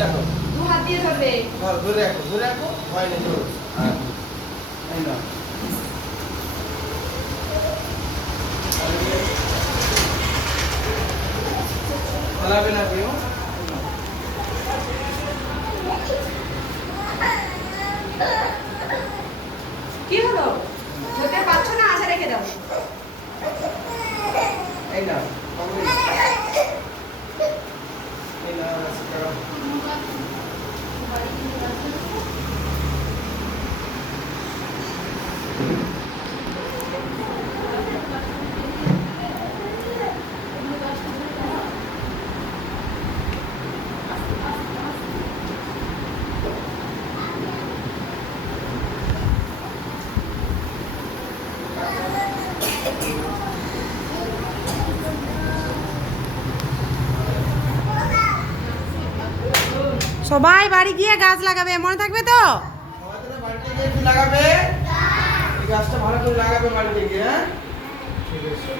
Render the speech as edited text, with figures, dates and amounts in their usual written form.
রাখো, দু হাত দিয়ে ধরবে। ধরে রাখো, ভয় নেই, ধরো। হ্যাঁ, এই নাও। পালাবে না কেউ। কি হলো? ধরতে পারছো না, আশা রেখে দাও। এই নাও, এই নাও, রাস্তা করো। সবাই বাড়ি গিয়ে গাছ লাগাবে, মনে থাকবে তো? সবাই তাহলে বাড়িতে গিয়ে কি লাগাবে? এই গাছটা ভালো করে লাগাবে বাড়িতে গিয়ে, হ্যাঁ? ঠিক আছে।